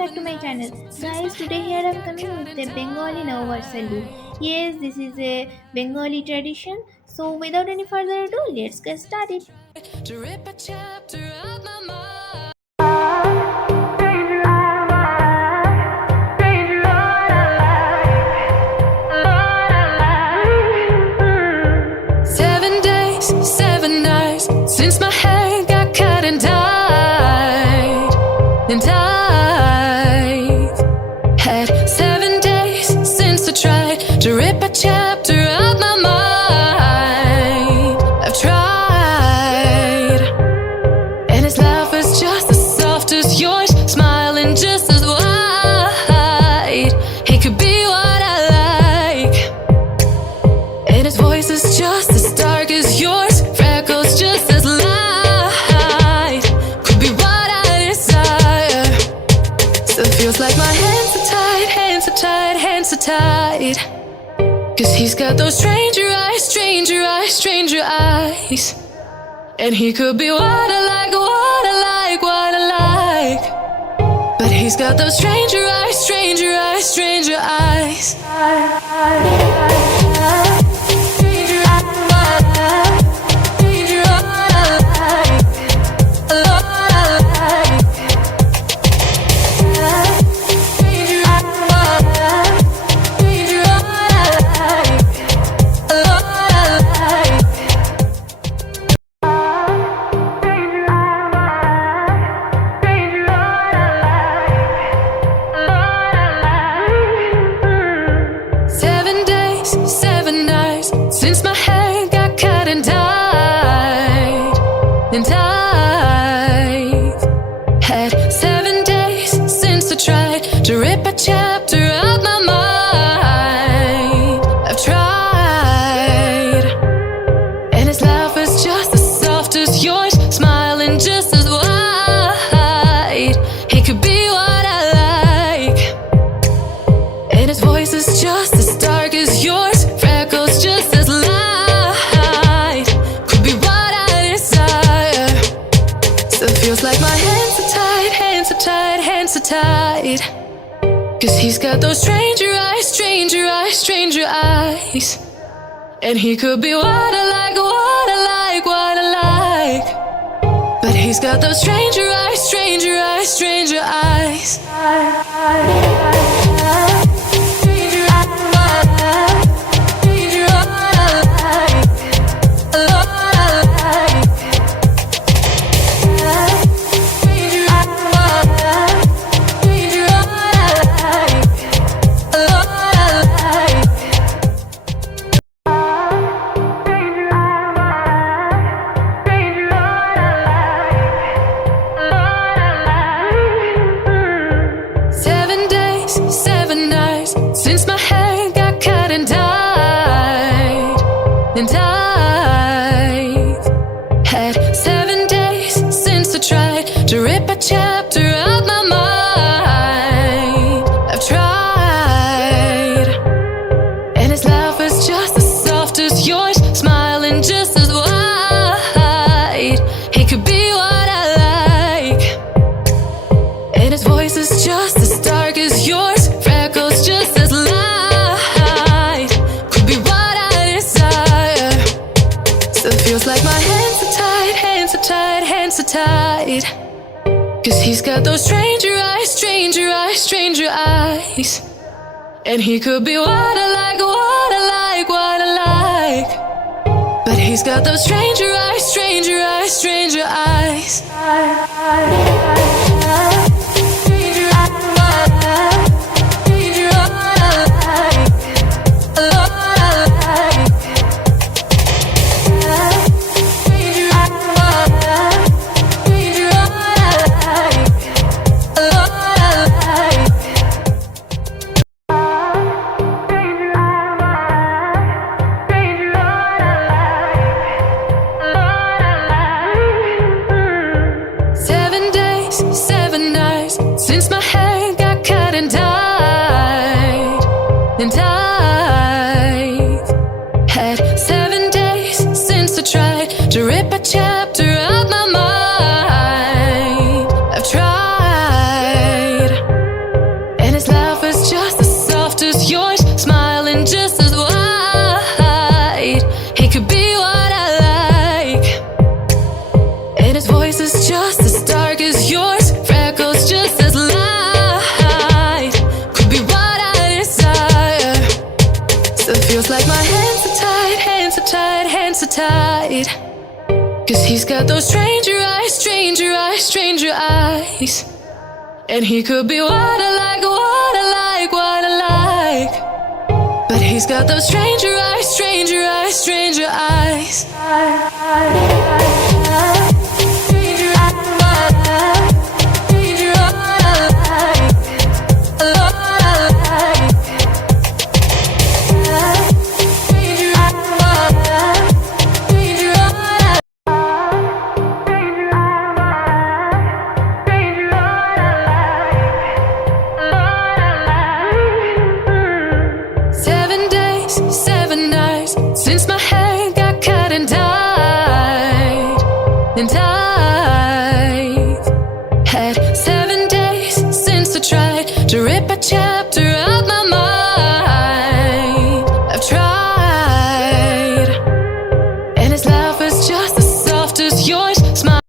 back to my channel. Guys, today here I'm coming with the Bengali nobbor salute. Yes, this is a Bengali tradition. So without any further ado, let's get started. To rip a chapter of my mind. 7 days, 7 nights since my hair got cut and dyed. And I've had 7 days since I tried to rip a chapter of my mind. I've tried, and his laugh is just as soft as yours, smiling just as wide. He could be what I like, and his voice is just as dark as yours, freckles just as light. Could be what I desire. Still feels like my hands are tied, hands are tied, hands are tied. 'Cause he's got those stranger eyes, stranger eyes, stranger eyes. And he could be what I like, what I like, what I like. But he's got those stranger eyes, stranger eyes, stranger eyes. Since my hair got cut and dyed. And I've had 7 days since I tried to rip a chapter of my mind. I've tried, and his laugh is just as soft as yours, smiling just as wide. He could be what I like, and his voice is just as dark as yours, freckles just as light. Could be what I desire. Still feels like my hands are tied, hands are tied, hands are tied. 'Cause he's got those stranger eyes, stranger eyes, stranger eyes. And he could be what I like, what I like, what I like. But he's got those stranger eyes, stranger eyes, stranger eyes. Since my hair got cut and dyed. And I've had 7 days since I tried to rip a chapter of my mind. I've tried, and his laugh is just as soft as yours, smiling just as wide. He could be what I like, and his voice is just as dark as yours, freckles just as light. Could be what I desire. Still feels like my hands are tied, hands are tied, hands are tied. 'Cause he's got those stranger eyes, stranger eyes, stranger eyes. And he could be what I like, what I like, what I like. But he's got those stranger eyes, stranger eyes, stranger eyes. Since my hair got cut and dyed. And I've had 7 days since I tried to rip a chapter of my mind. I've tried, Feels like my hands are tied, hands are tied, hands are tied. 'Cause he's got those stranger eyes, stranger eyes, stranger eyes. And he could be what I like, what I like, what I like. But he's got those stranger eyes, stranger eyes, stranger eyes.